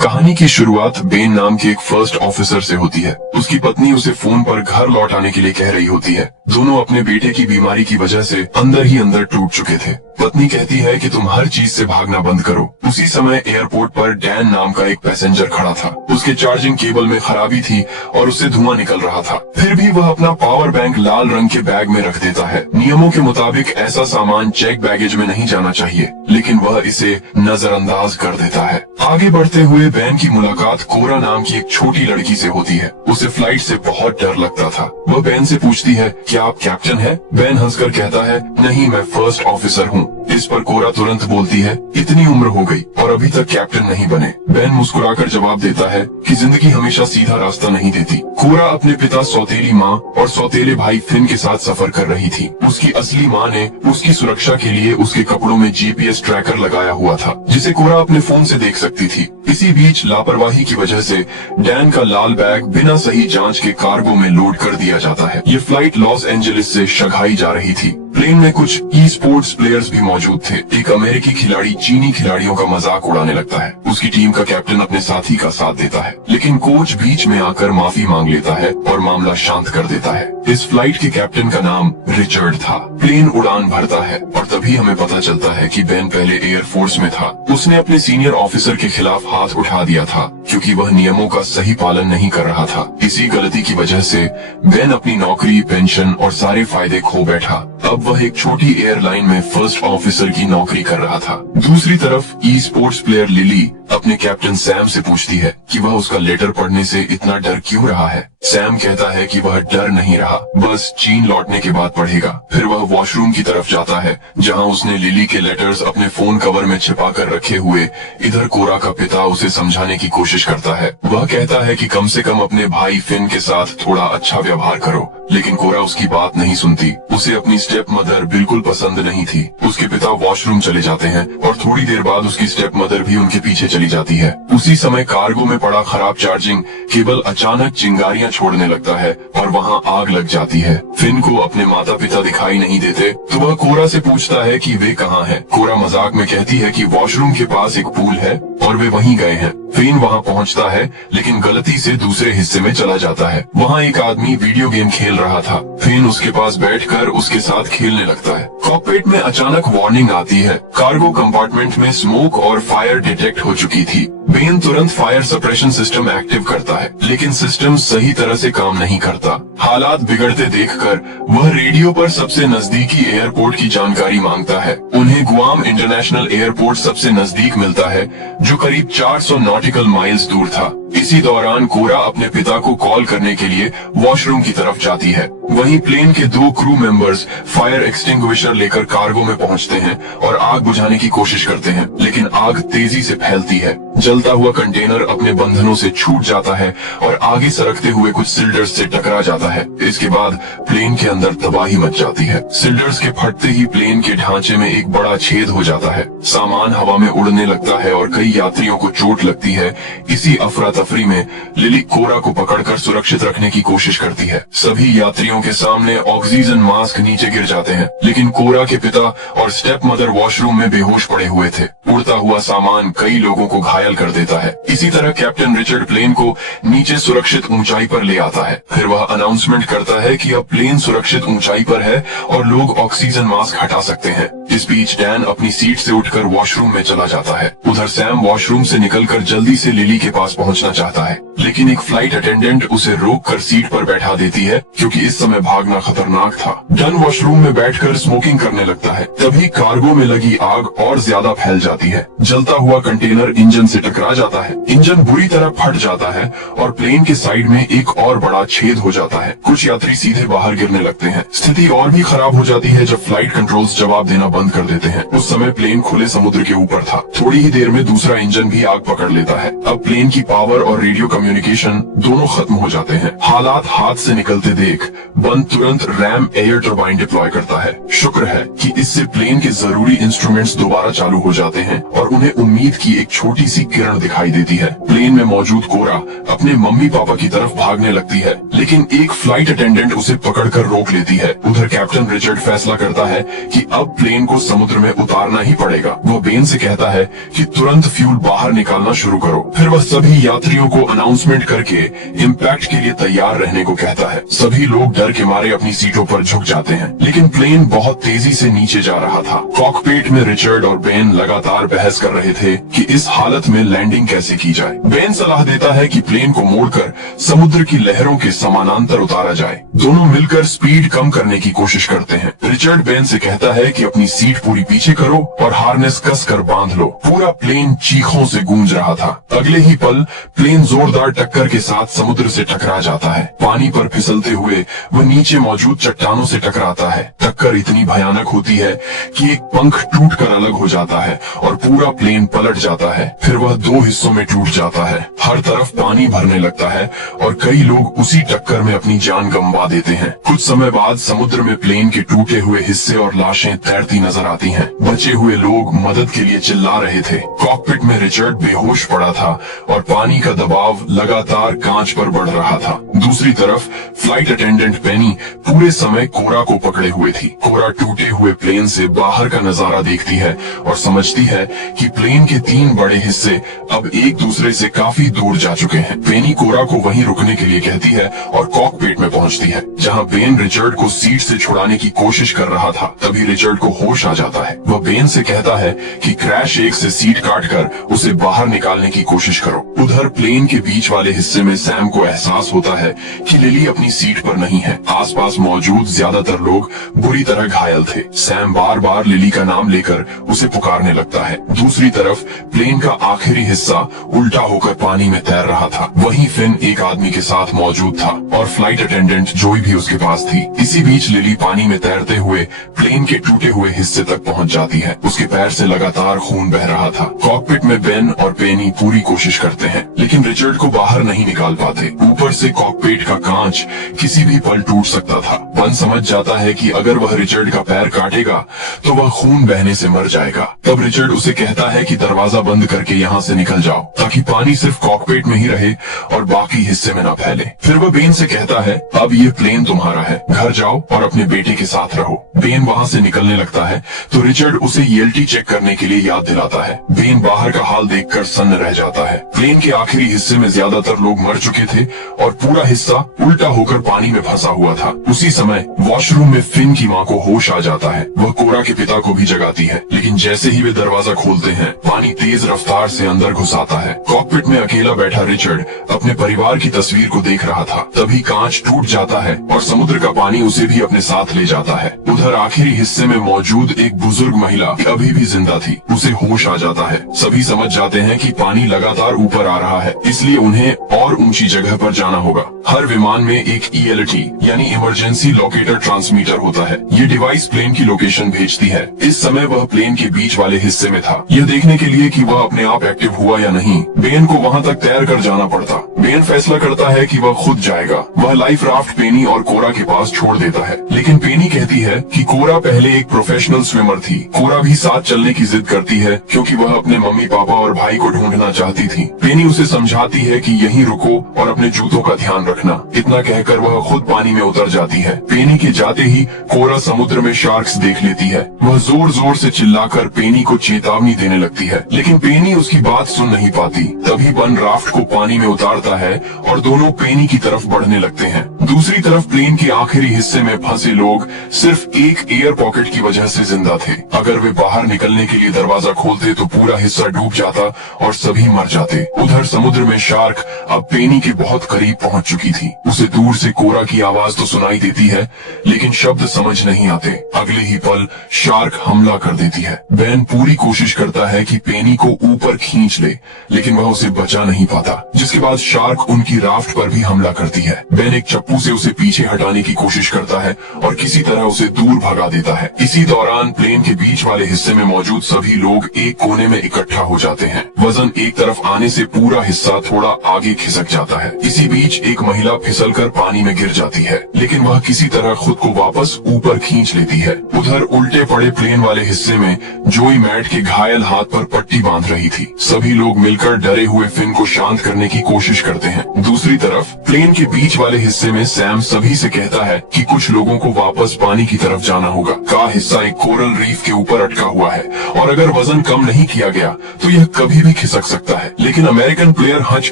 कहानी की शुरुआत बेन नाम के एक फर्स्ट ऑफिसर से होती है। उसकी पत्नी उसे फोन पर घर लौट आने के लिए कह रही होती है। दोनों अपने बेटे की बीमारी की वजह से अंदर ही अंदर टूट चुके थे। पत्नी कहती है कि तुम हर चीज से भागना बंद करो। उसी समय एयरपोर्ट पर डैन नाम का एक पैसेंजर खड़ा था। उसके चार्जिंग केबल में खराबी थी और उससे धुआं निकल रहा था। फिर भी वह अपना पावर बैंक लाल रंग के बैग में रख देता है। नियमों के मुताबिक ऐसा सामान चेक बैगेज में नहीं जाना चाहिए, लेकिन वह इसे नजरअंदाज कर देता है। आगे बढ़ते हुए बैन की मुलाकात कोरा नाम की एक छोटी लड़की से होती है। उसे फ्लाइट से बहुत डर लगता था। वह बैन से पूछती है, क्या आप कैप्टन हैं? बैन हंसकर कहता है, नहीं, मैं फर्स्ट ऑफिसर हूँ। इस पर कोरा तुरंत बोलती है, इतनी उम्र हो गई और अभी तक कैप्टन नहीं बने। बैन मुस्कुराकर जवाब देता है कि जिंदगी हमेशा सीधा रास्ता नहीं देती। कोरा अपने पिता सौतेली माँ और सौतेले भाई फिन के साथ सफर कर रही थी। उसकी असली माँ ने उसकी सुरक्षा के लिए उसके कपड़ों में जीपीएस ट्रैकर लगाया हुआ था, जिसे कोरा अपने फोन से देख सकती थी। इसी बीच लापरवाही की वजह से डैन का लाल बैग बिना सही जांच के कार्गो में लोड कर दिया जाता है। ये फ्लाइट लॉस एंजलिस से शंघाई जा रही थी। प्लेन में कुछ ई स्पोर्ट्स प्लेयर्स भी मौजूद थे। एक अमेरिकी खिलाड़ी चीनी खिलाड़ियों का मजाक उड़ाने लगता है। उसकी टीम का कैप्टन अपने साथी का साथ देता है, लेकिन कोच बीच में आकर माफी मांग लेता है और मामला शांत कर देता है। इस फ्लाइट के कैप्टन का नाम रिचर्ड था। प्लेन उड़ान भरता है और तभी हमें पता चलता है कि बेन पहले एयरफोर्स में था। उसने अपने सीनियर ऑफिसर के खिलाफ हाथ उठा दिया था क्योंकि वह नियमों का सही पालन नहीं कर रहा था। इसी गलती की वजह से बेन अपनी नौकरी, पेंशन और सारे फायदे खो बैठा। अब वह एक छोटी एयरलाइन में फर्स्ट ऑफिसर की नौकरी कर रहा था। दूसरी तरफ ई स्पोर्ट्स प्लेयर लिली अपने कैप्टन सैम से पूछती है कि वह उसका लेटर पढ़ने से इतना डर क्यों रहा है। सैम कहता है कि वह डर नहीं रहा, बस चीन लौटने के बाद पढ़ेगा। फिर वह वॉशरूम की तरफ जाता है जहां उसने लिली के लेटर्स अपने फोन कवर में छिपा कर रखे हुए। इधर कोरा का पिता उसे समझाने की कोशिश करता है। वह कहता है कि कम से कम अपने भाई फिन के साथ थोड़ा अच्छा व्यवहार करो, लेकिन कोरा उसकी बात नहीं सुनती। उसे अपनी स्टेप मदर बिल्कुल पसंद नहीं थी। उसके पिता वॉशरूम चले जाते हैं और थोड़ी देर बाद उसकी स्टेप मदर भी उनके पीछे चली जाती है। उसी समय कार्गो में पड़ा खराब चार्जिंग केबल अचानक चिंगारियां छोड़ने लगता है और वहां आग लग जाती है। फिन को अपने माता पिता दिखाई नहीं देते तो वह कोरा से पूछता है कि वे कहाँ हैं। कोरा मजाक में कहती है कि वॉशरूम के पास एक पूल है और वे वहीं गए हैं। फिन वहां पहुंचता है लेकिन गलती से दूसरे हिस्से में चला जाता है। वहां एक आदमी वीडियो गेम खेल रहा था। फिन उसके पास बैठकर उसके साथ खेलने लगता है। कॉकपिट में अचानक वार्निंग आती है। कार्गो कंपार्टमेंट में स्मोक और फायर डिटेक्ट हो चुकी थी। बेन तुरंत फायर सप्रेशन सिस्टम एक्टिव करता है, लेकिन सिस्टम सही तरह से काम नहीं करता। हालात बिगड़ते देखकर वह रेडियो पर सबसे नजदीकी एयरपोर्ट की जानकारी मांगता है। उन्हें गुआम इंटरनेशनल एयरपोर्ट सबसे नजदीक मिलता है, जो करीब 400 नॉटिकल माइल्स दूर था। इसी दौरान कोरा अपने पिता को कॉल करने के लिए वॉशरूम की तरफ जाती है। वहीं प्लेन के 2 क्रू मेंबर्स फायर एक्सटिंग्विशर लेकर कार्गो में पहुंचते हैं और आग बुझाने की कोशिश करते हैं, लेकिन आग तेजी से फैलती है। जलता हुआ कंटेनर अपने बंधनों से छूट जाता है और आगे सरकते हुए कुछ सिल्डर्स से टकरा जाता है। इसके बाद प्लेन के अंदर तबाही मच जाती है। सिल्डर्स के फटते ही प्लेन के ढांचे में एक बड़ा छेद हो जाता है। सामान हवा में उड़ने लगता है और कई यात्रियों को चोट लगती है। इसी अफरा तफरी में लिली कोरा को पकड़कर सुरक्षित रखने की कोशिश करती है। सभी यात्रियों के सामने ऑक्सीजन मास्क नीचे गिर जाते हैं, लेकिन कोरा के पिता और स्टेप मदर वॉशरूम में बेहोश पड़े हुए थे। उड़ता हुआ सामान कई लोगों को घायल कर देता है। इसी तरह कैप्टन रिचर्ड प्लेन को नीचे सुरक्षित ऊंचाई पर ले आता है। फिर वह अनाउंसमेंट करता है कि अब प्लेन सुरक्षित ऊंचाई पर है और लोग ऑक्सीजन मास्क हटा सकते हैं। इस बीच डैन अपनी सीट से उठकर वॉशरूम में चला जाता है। उधर सैम वॉशरूम से निकलकर जल्दी से लिली के पास पहुंचना चाहता है, लेकिन एक फ्लाइट अटेंडेंट उसे रोककर सीट पर बैठा देती है क्योंकि इस समय भागना खतरनाक था। डन वॉशरूम में बैठकर स्मोकिंग करने लगता है। तभी कार्गो में लगी आग और ज्यादा फैल जाती है। जलता हुआ कंटेनर इंजन से टकरा जाता है। इंजन बुरी तरह फट जाता है और प्लेन के साइड में एक और बड़ा छेद हो जाता है। कुछ यात्री सीधे बाहर गिरने लगते हैं। स्थिति और भी खराब हो जाती है जब फ्लाइट कंट्रोल्स जवाब देना बंद कर देते हैं। उस समय प्लेन खुले समुद्र के ऊपर था। थोड़ी ही देर में दूसरा इंजन भी आग पकड़ लेता है। अब प्लेन की पावर और रेडियो कम्युनिकेशन दोनों खत्म हो जाते हैं। हालात हाथ से निकलते देख बन तुरंत रैम एयर टर्बाइन डिप्लॉय करता है। शुक्र है कि इससे प्लेन के जरूरी इंस्ट्रूमेंट्स दोबारा चालू हो जाते हैं और उन्हें उम्मीद की एक छोटी सी किरण दिखाई देती है। है। प्लेन में मौजूद कोरा अपने मम्मी पापा की तरफ भागने लगती है, लेकिन एक फ्लाइट अटेंडेंट उसे पकड़कर रोक लेती है। उधर कैप्टन रिचर्ड फैसला करता है कि अब प्लेन को समुद्र में उतारना ही पड़ेगा। वह बेन से कहता है कि तुरंत फ्यूल बाहर निकालना शुरू करो। फिर वह सभी यात्रियों को अनाउंसमेंट करके इम्पैक्ट के लिए तैयार रहने को कहता है। सभी लोग डर के मारे अपनी सीटों पर झुक जाते हैं, लेकिन प्लेन बहुत तेजी से नीचे जा रहा था। कॉकपिट में रिचर्ड और बेन लगातार बहस कर रहे थे कि इस हालत में लैंडिंग कैसे की जाए। बेन सलाह देता है कि प्लेन को मोड़कर समुद्र की लहरों के समानांतर उतारा जाए। दोनों मिलकर स्पीड कम करने की कोशिश करते हैं। रिचर्ड बेन से कहता है कि अपनी सीट पूरी पीछे करो और हार्नेस कस कर बांध लो। पूरा प्लेन चीखों से गूंज रहा था। अगले ही पल प्लेन जोरदार टक्कर के साथ समुद्र से टकरा जाता है। पानी पर फिसलते हुए वह नीचे मौजूद चट्टानों से टकराता है। टक्कर इतनी भयानक होती है कि एक पंख टूटकर अलग हो जाता है और पूरा प्लेन पलट जाता है। फिर वह दो हिस्सों में टूट जाता है। हर तरफ पानी भरने लगता है और कई लोग उसी टक्कर में अपनी जान गंवा देते हैं। कुछ समय बाद समुद्र में प्लेन के टूटे हुए हिस्से और लाशें तैरती नजर आती हैं। बचे हुए लोग मदद के लिए चिल्ला रहे थे। कॉकपिट में रिचर्ड बेहोश पड़ा था और पानी का दबाव लगातार कांच पर बढ़ रहा था। दूसरी तरफ फ्लाइट अटेंडेंट पेनी पूरे समय कोरा को पकड़े हुए थी। कोरा टूटे हुए प्लेन से बाहर का नजारा देखती है और समझती है कि प्लेन के 3 बड़े हिस्से अब एक दूसरे से काफी दूर जा चुके हैं। पेनी कोरा को वहीं रुकने के लिए कहती है और कॉकपिट में पहुंचती है, जहां बेन रिचर्ड को सीट से छुड़ाने की कोशिश कर रहा था। तभी रिचर्ड को होश आ जाता है। वह बेन से कहता है कि क्रैश एक से सीट काटकर उसे बाहर निकालने की कोशिश करो। उधर प्लेन के बीच वाले हिस्से में सैम को एहसास होता है कि लिली अपनी सीट पर नहीं है। आसपास मौजूद ज्यादातर लोग बुरी तरह घायल थे। सैम बार बार लिली का नाम लेकर उसे पुकारने लगता है। दूसरी तरफ प्लेन का आखिरी हिस्सा उल्टा होकर पानी में तैर रहा था। वहीं फिन एक आदमी के साथ मौजूद था और फ्लाइट अटेंडेंट जोई भी उसके पास थी। इसी बीच लिली पानी में तैरते हुए प्लेन के टूटे हुए हिस्से तक पहुंच जाती है। उसके पैर से लगातार खून बह रहा था। कॉकपिट में बेन और पेनी पूरी कोशिश करते हैं, लेकिन रिचर्ड को बाहर नहीं निकाल पाते। ऊपर से कॉकपिट का कांच किसी भी पल टूट सकता था। बन समझ जाता है कि अगर वह रिचर्ड का पैर काटेगा तो वह खून बहने से मर जाएगा। तब रिचर्ड उसे कहता है कि दरवाजा बंद करके यहाँ से निकल जाओ, ताकि पानी सिर्फ कॉकपिट में ही रहे और बाकी हिस्से में न फैले। फिर वह बेन से कहता है, अब ये प्लेन तुम्हारा है, घर जाओ और अपने बेटे के साथ रहो। बेन वहाँ से निकलने लगता है तो रिचर्ड उसे ईएलटी चेक करने के लिए याद दिलाता है। बेन बाहर का हाल देखकर सन्न रह जाता है। प्लेन के आखिरी हिस्से में ज्यादातर लोग मर चुके थे और पूरा हिस्सा उल्टा होकर पानी में फंसा हुआ था। उसी समय वॉशरूम में फिन की माँ को होश आ जाता है। वह कोरा के पिता को भी जगाती है, लेकिन जैसे ही वे दरवाजा खोलते हैं पानी तेज रफ्तार से अंदर घुस आता है। कॉकपिट में अकेला बैठा रिचर्ड अपने परिवार की तस्वीर को देख रहा था। तभी कांच टूट जाता है और समुद्र का पानी उसे भी अपने साथ ले जाता है। उधर आखिरी हिस्से में मौजूद एक बुजुर्ग महिला अभी भी जिंदा थी। उसे होश आ जाता है। सभी समझ जाते हैं कि पानी लगातार ऊपर आ रहा है, इसलिए उन्हें और ऊंची जगह पर जाना होगा। हर विमान में एक ELT यानी इमरजेंसी लोकेटर ट्रांसमीटर होता है। ये डिवाइस प्लेन की लोकेशन भेजती है। इस समय वह प्लेन के बीच वाले हिस्से में था, यह देखने के लिए कि वह अपने आप एक्टिव हुआ या नहीं। बेन को वहां तक तैर कर जाना पड़ता। बेन फैसला करता है कि वह खुद जाएगा। वह लाइफ राफ्ट पेनी और कोरा के पास छोड़ देता है, लेकिन पेनी कहती है कि कोरा पहले एक प्रोफेशनल स्विमर थी। कोरा भी साथ चलने की जिद करती है क्योंकि वह अपने मम्मी पापा और भाई को ढूंढना चाहती थी। पेनी उसे समझाती है कि यहीं रुको और अपने जूतों का ध्यान रखना। इतना कहकर वह खुद पानी में उतर जाती है। पेनी के जाते ही कोरा समुद्र में शार्क्स देख लेती है। वह जोर जोर से चिल्लाकर पेनी को चेतावनी देने लगती है, लेकिन पेनी उसकी बात सुन नहीं पाती। तभी बन राफ्ट को पानी में उतारता है और दोनों पेनी की तरफ बढ़ने लगते हैं। दूसरी तरफ प्लेन के आखिरी हिस्से में फंसे लोग सिर्फ एक एयर पॉकेट की वजह से जिंदा थे। अगर वे बाहर निकलने के लिए दरवाजा खोलते तो पूरा हिस्सा डूब जाता और सभी मर जाते। उधर समुद्र में शार्क अब पेनी के बहुत करीब पहुंच चुकी थी। उसे दूर से कोरा की आवाज तो सुनाई देती है, लेकिन शब्द समझ नहीं आते। अगले ही पल शार्क हमला कर देती है। बेन पूरी कोशिश करता है कि पेनी को ऊपर खींच ले, लेकिन वह उसे बचा नहीं पाता। जिस इसके बाद शार्क उनकी राफ्ट पर भी हमला करती है। बेन एक चप्पू से उसे पीछे हटाने की कोशिश करता है और किसी तरह उसे दूर भगा देता है। इसी दौरान प्लेन के बीच वाले हिस्से में मौजूद सभी लोग एक कोने में इकट्ठा हो जाते हैं। वजन एक तरफ आने से पूरा हिस्सा थोड़ा आगे खिसक जाता है। इसी बीच एक महिला फिसलकर पानी में गिर जाती है, लेकिन वह किसी तरह खुद को वापस ऊपर खींच लेती है। उधर उल्टे पड़े प्लेन वाले हिस्से में जोई मैट के घायल हाथ पर पट्टी बांध रही थी। सभी लोग मिलकर डरे हुए फिन को शांत करने की कोशिश करते हैं। दूसरी तरफ प्लेन के बीच वाले हिस्से में सैम सभी से कहता है कि कुछ लोगों को वापस पानी की तरफ जाना होगा। का हिस्सा एक कोरल रीफ के ऊपर अटका हुआ है और अगर वजन कम नहीं किया गया तो यह कभी भी खिसक सकता है। लेकिन अमेरिकन प्लेयर हच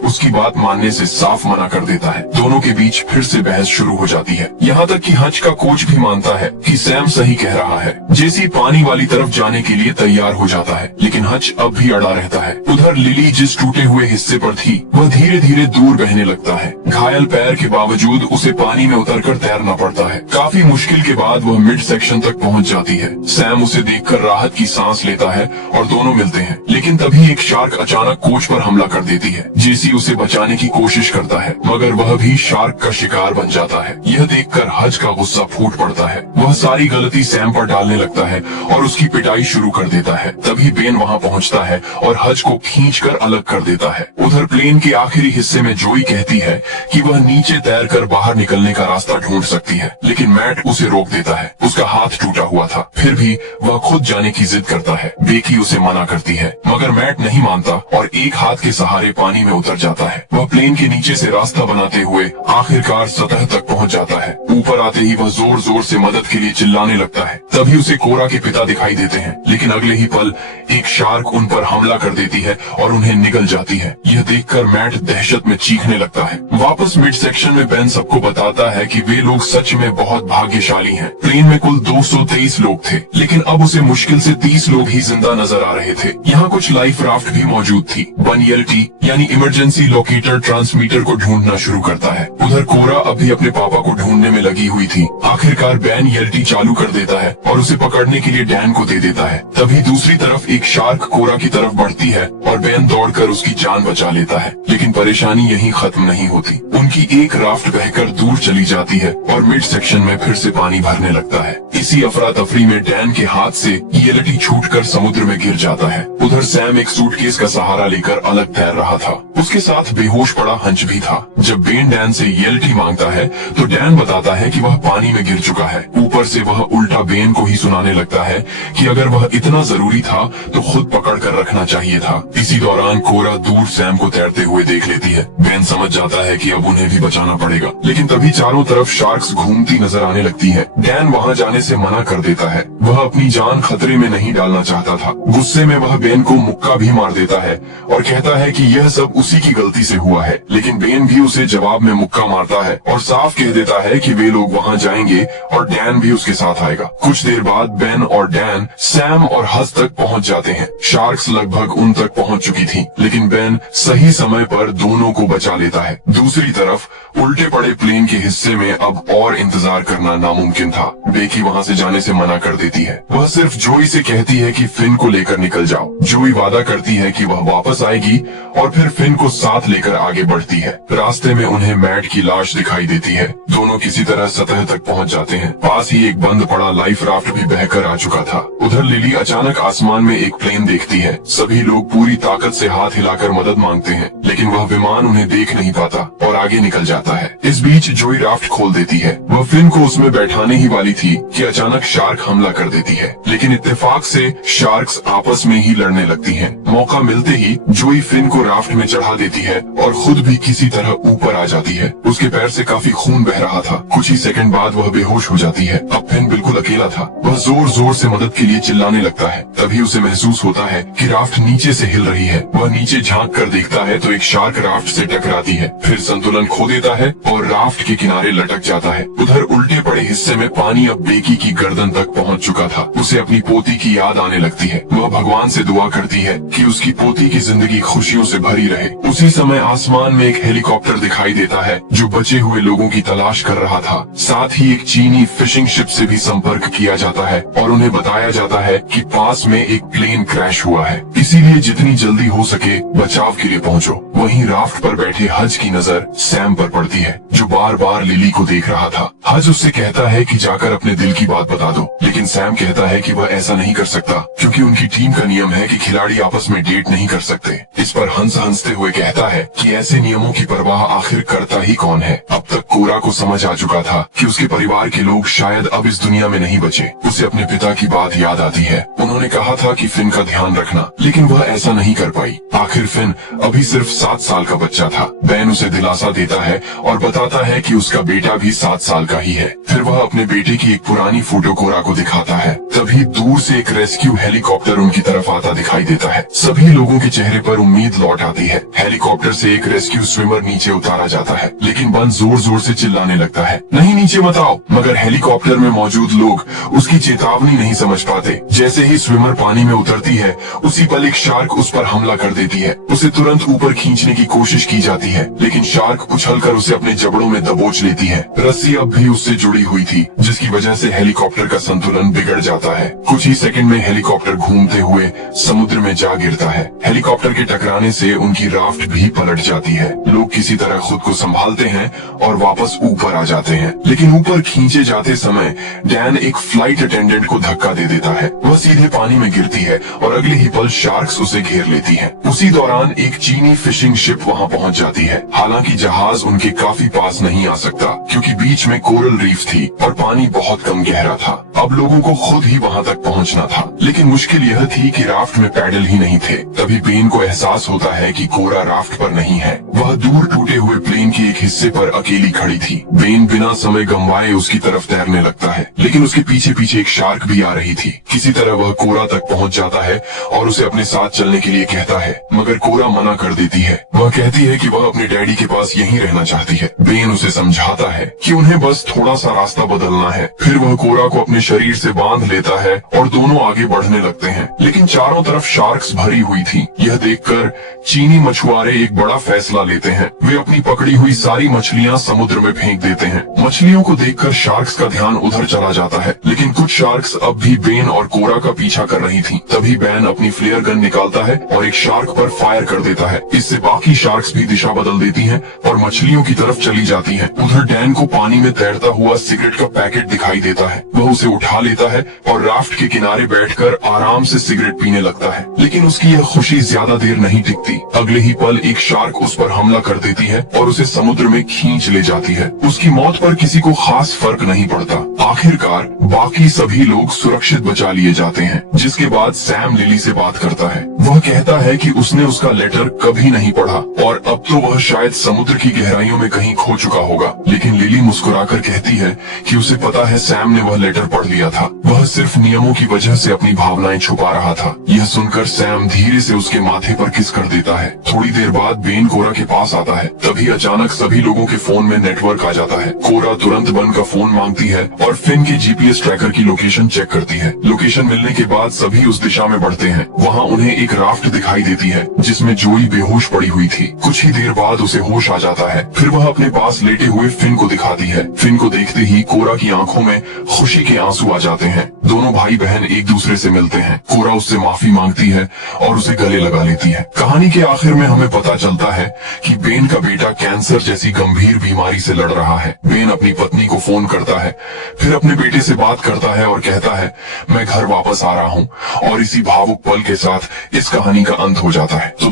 उसकी बात मानने से साफ मना कर देता है। दोनों के बीच फिर से बहस शुरू हो जाती है, यहाँ तक कि हच का कोच भी मानता है कि सैम सही कह रहा है। जेसी पानी वाली तरफ जाने के लिए तैयार हो जाता है, लेकिन हच अब भी अड़ा रहता है। उधर लिली जिस टूटे हुए हिस्से पर थी वह धीरे धीरे दूर बहने लगता है। घायल पैर के बावजूद उसे पानी में उतरकर तैरना पड़ता है। काफी मुश्किल के बाद वह मिड सेक्शन तक पहुंच जाती है। सैम उसे देखकर राहत की सांस लेता है और दोनों मिलते हैं, लेकिन तभी एक शार्क अचानक कोच पर हमला कर देती है। जेसी उसे बचाने की कोशिश करता है, मगर वह भी शार्क का शिकार बन जाता है। यह देखकर हज का गुस्सा फूट पड़ता है। वह सारी गलती सैम पर डालने लगता है और उसकी पिटाई शुरू कर देता है। तभी बेन वहाँ पहुँचता है और हज को खींचकर अलग कर देता है। उधर प्लेन के आखिरी हिस्से में जोई कहती है कि वह नीचे तैरकर बाहर निकलने का रास्ता ढूंढ सकती है, लेकिन मैट उसे रोक देता है। उसका हाथ टूटा हुआ था, फिर भी वह खुद जाने की जिद करता है। बेकी उसे मना करती है, मगर मैट नहीं मानता और एक हाथ के सहारे पानी में उतर जाता है। वह प्लेन के नीचे से रास्ता बनाते हुए आखिरकार सतह तक पहुंच जाता है। ऊपर आते ही वह जोर जोर से मदद के लिए चिल्लाने लगता है। तभी उसे कोरा के पिता दिखाई देते हैं, लेकिन अगले ही पल एक शार्क उन पर हमला कर देती है और उन्हें निगल जाती है। यह देखकर मैट दहशत में चीखने लगता है। वापस मिड सेक्शन में बेन सबको बताता है कि वे लोग सच में बहुत भाग्यशाली हैं। प्लेन में कुल 223 लोग थे, लेकिन अब उसे मुश्किल से 30 लोग ही जिंदा नजर आ रहे थे। यहाँ कुछ लाइफ राफ्ट भी मौजूद थी। 1ELT यानी इमरजेंसी लोकेटर ट्रांसमीटर को ढूंढना शुरू करता है। उधर कोरा अभी अपने पापा को ढूंढने में लगी हुई थी। आखिरकार बैन ELT चालू कर देता है और उसे पकड़ने के लिए डैन को दे देता है। तभी दूसरी तरफ एक शार्क कोरा की तरफ बढ़ती है और बैन दौड़कर उसकी जान बचा लेता है। लेकिन परेशानी यहीं खत्म नहीं होती। उनकी एक राफ्ट बहकर दूर चली जाती है और मिड सेक्शन में फिर से पानी भरने लगता है। इसी अफरा तफरी में डैन के हाथ से ELT छूटकर समुद्र में गिर जाता है। उधर सैम एक सूटकेस का सहारा लेकर अलग तैर रहा था। उसके साथ बेहोश पड़ा हंच भी था। जब बेन डैन से ELT मांगता है तो डैन बताता है कि वह पानी में गिर चुका है। ऊपर से वह उल्टा बेन को ही सुनाने लगता है कि अगर वह इतना जरूरी था तो खुद पकड़ कर रखना चाहिए था। इसी दौरान कोरा दूर सैम को तैरते हुए देख लेती है। बेन समझ जाता है कि अब उन्हें भी बचाना पड़ेगा, लेकिन तभी चारों तरफ शार्क्स घूमती नजर आने लगती है। डैन वहाँ जाने से मना कर देता है। वह अपनी जान खतरे में नहीं डालना चाहता था। गुस्से में वह बेन को मुक्का भी मार देता है और कहता है कि यह सब उसी की गलती से हुआ है। लेकिन बेन भी उसे जवाब में मुक्का मारता है और साफ कह देता है कि वे लोग वहाँ जाएंगे और डैन भी उसके साथ आएगा। कुछ देर बाद बेन और डैन सैम और हज तक पहुँच जाते हैं। शार्क्स लगभग उन तक पहुँच चुकी थी, लेकिन बेन सही समय पर दोनों को बचा लेता है। दूसरी तरफ उल्टे पड़े प्लेन के हिस्से में अब और इंतजार करना नामुमकिन था। बेकी वहाँ से जाने से मना कर देती है। वह सिर्फ जोई से कहती है कि फिन को लेकर निकल जाओ। जोई वादा करती है कि वह वापस आएगी और फिर फिन को साथ लेकर आगे बढ़ती है। रास्ते में उन्हें मैट की लाश दिखाई देती है। दोनों किसी तरह सतह तक पहुँच जाते हैं। पास ही एक बंद पड़ा लाइफ राफ्ट भी बहकर आ चुका था। उधर लिली अचानक आसमान में एक प्लेन देखती है। सभी लोग पूरी ताकत से हाथ हिलाकर मदद मांगते हैं, लेकिन वह विमान उन्हें देख नहीं पाता और आगे निकल जाता है। इस बीच जोई राफ्ट खोल देती है। वह फिन को उसमें बैठाने ही वाली थी कि अचानक शार्क हमला कर देती है, लेकिन इत्तेफाक से शार्क्स आपस में ही लड़ने लगती हैं। मौका मिलते ही जोई फिन को राफ्ट में चढ़ा देती है और खुद भी किसी तरह ऊपर आ जाती है। उसके पैर से काफी खून बह रहा था। कुछ ही सेकंड बाद वह बेहोश हो जाती है। अब फिन बिल्कुल अकेला था। वह जोर जोर से मदद के लिए चिल्लाने लगता है। तभी उसे महसूस होता है कि राफ्ट नीचे से हिल रही है। वह नीचे झांक कर देखता है तो एक शार्क राफ्ट से टकराती है, फिर संतुलन खो देता है और राफ्ट के किनारे लटक जाता है। उधर उल्टे पड़े हिस्से में पानी अब बेकी की गर्दन तक पहुंच चुका था। उसे अपनी पोती की याद आने लगती है। वह भगवान से दुआ करती है कि उसकी पोती की जिंदगी खुशियों से भरी रहे। उसी समय आसमान में एक हेलीकॉप्टर दिखाई देता है जो बचे हुए लोगों की तलाश कर रहा था। साथ ही एक चीनी फिशिंग शिप से भी संपर्क किया जाता है और उन्हें बताया जाता है कि पास में एक प्लेन क्रैश हुआ है, इसीलिए जितनी जल्दी हो सके बचाव के लिए पहुंचो। वहीं राफ्ट पर बैठे हज की नजर सैम पर पड़ती है जो बार बार लिली को देख रहा था। हज उससे कहता है कि जाकर अपने दिल की बात बता दो, लेकिन सैम कहता है कि वह ऐसा नहीं कर सकता क्योंकि उनकी टीम का नियम है कि खिलाड़ी आपस में डेट नहीं कर सकते। इस पर हंस हंसते हुए कहता है कि ऐसे नियमों की परवाह आखिर करता ही कौन है। अब तक कोरा को समझ आ चुका था कि उसके परिवार के लोग शायद अब इस दुनिया में नहीं बचे। उसे अपने पिता की बात याद आती है। उन्होंने कहा था कि फिन का ध्यान रखना, लेकिन वह ऐसा नहीं कर पाई। आखिर फिन अभी सिर्फ 7 साल का बच्चा था। बैन उसे दिलासा देता है और बताता है कि उसका बेटा भी 7 साल का ही है। फिर वह अपने बेटे की एक पुरानी फोटो कोरा को दिखाता है। तभी दूर से एक रेस्क्यू हेलीकॉप्टर उनकी तरफ आता दिखाई देता है। सभी लोगों के चेहरे पर उम्मीद लौट आती है। हेलीकॉप्टर से एक रेस्क्यू स्विमर नीचे उतारा जाता है, लेकिन बन जोर जोर से चिल्लाने लगता है, नहीं नीचे मत आओ। मगर हेलीकॉप्टर में मौजूद लोग उसकी चेतावनी नहीं समझ पाते। जैसे ही स्विमर पानी में उतरती है, उसी पल एक शार्क उस पर हमला कर देती है। उसे तुरंत ऊपर खींचने की कोशिश की जाती है, लेकिन शार्क उछलकर उसे अपने जबड़ों में दबोच लेती है। रस्सी अब भी उससे जुड़ी हुई थी, जिसकी वजह से हेलीकॉप्टर का संतुलन बिगड़ जाता है। कुछ ही सेकंड में हेलीकॉप्टर घूमते हुए समुद्र में जा गिरता है। हेलीकॉप्टर के टकराने से उनकी राफ्ट भी पलट जाती है। लोग किसी तरह खुद को संभालते हैं और वापस ऊपर आ जाते हैं, लेकिन ऊपर खींचे जाते समय डैन एक फ्लाइट अटेंडेंट को धक्का दे देता है। वह सीधे पानी में गिरती है और अगले ही पल शार्क्स उसे घेर लेती है। उसी दौरान एक चीनी फिशिंग शिप वहां पहुंच जाती है। हालांकि जहाज उनके काफी पास नहीं आ सकता क्योंकि बीच में कोरल रीफ थी और पानी बहुत कम गहरा था। अब लोगों को खुद ही वहां तक पहुंचना था, लेकिन मुश्किल यह थी कि राफ्ट में पैडल ही नहीं थे। तभी बेन को एहसास होता है कि कोरा राफ्ट पर नहीं है। वह दूर टूटे हुए प्लेन के एक हिस्से पर अकेली खड़ी थी। बेन बिना समय गंवाए उसकी तरफ तैरने लगता है, लेकिन उसके पीछे पीछे एक शार्क भी आ रही थी। किसी तरह वह कोरा तक पहुंच जाता है और उसे अपने साथ चलने के लिए कहता है, मगर कोरा मना कर देती है। वह कहती है कि वह अपने डैडी के पास यहीं रहना चाहती है। बेन उसे समझाता है कि उन्हें बस थोड़ा सा रास्ता बदलना है। फिर वह कोरा को अपने शरीर से बांध लेता है और दोनों आगे बढ़ने लगते हैं, लेकिन चारों तरफ शार्क्स भरी हुई थी। यह देखकर चीनी मछुआरे एक बड़ा फैसला लेते हैं। वे अपनी पकड़ी हुई सारी मछलियां समुद्र में फेंक देते हैं। मछलियों को देखकर शार्क्स का ध्यान उधर चला जाता है, लेकिन कुछ शार्क्स अब भी बेन और कोरा का पीछा कर रही थी। तभी बैन अपनी फ्लेयर गन निकालता है और एक शार्क पर फायर कर देता है। इससे बाकी शार्क्स भी दिशा बदल देती हैं और मछलियों की तरफ चली जाती हैं। उधर डैन को पानी में तैरता हुआ सिगरेट का पैकेट दिखाई देता है। वह उसे उठा लेता है और राफ्ट के किनारे बैठकर आराम से सिगरेट पीने लगता है, लेकिन उसकी यह खुशी ज्यादा देर नहीं टिकती। अगले ही पल एक शार्क उस पर हमला कर देती है और उसे समुद्र में खींच ले जाती है। उसकी मौत पर किसी को खास फर्क नहीं पड़ता। आखिरकार बाकी सभी लोग सुरक्षित बचा लिए जाते हैं, जिसके बाद सैम लिली से बात करता है। वह कहता है कि उसने उसका लेटर कभी नहीं पढ़ा और अब तो वह शायद समुद्र की गहराइयों में कहीं खो चुका होगा। लेकिन लिली मुस्कुराकर कहती है कि उसे पता है सैम ने वह लेटर पढ़ लिया था। वह सिर्फ नियमों की वजह से अपनी भावनाएं छुपा रहा था। यह सुनकर सैम धीरे से उसके माथे पर किस कर देता है। थोड़ी देर बाद बेन कोरा के पास आता है। तभी अचानक सभी लोगों के फोन में नेटवर्क आ जाता है। कोरा तुरंत बन का फोन मांगती है और फिन के जीपीएस ट्रैकर की लोकेशन चेक करती है। लोकेशन मिलने के बाद सभी उस दिशा में बढ़ते हैं। वहाँ उन्हें एक राफ्ट दिखाई देती है जिसमें जोई बेहोश पड़ी हुई थी। कुछ ही देर बाद उसे होश आ जाता है। फिर वह अपने पास लेटे हुए फिन को दिखाती है। फिन को देखते ही कोरा की आंखों में खुशी के आंसू आ जाते हैं। दोनों भाई बहन एक दूसरे से मिलते हैं। कोरा उससे माफी मांगती है और उसे गले लगा लेती है। कहानी के आखिर में हमें पता चलता है कि बेन का बेटा कैंसर जैसी गंभीर बीमारी से लड़ रहा है। बेन अपनी पत्नी को फोन करता है, फिर अपने बेटे से बात करता है और कहता है, मैं घर वापस आ रहा हूँ। और इसी भावुक पल के साथ इस कहानी का अंत हो जाता है। तो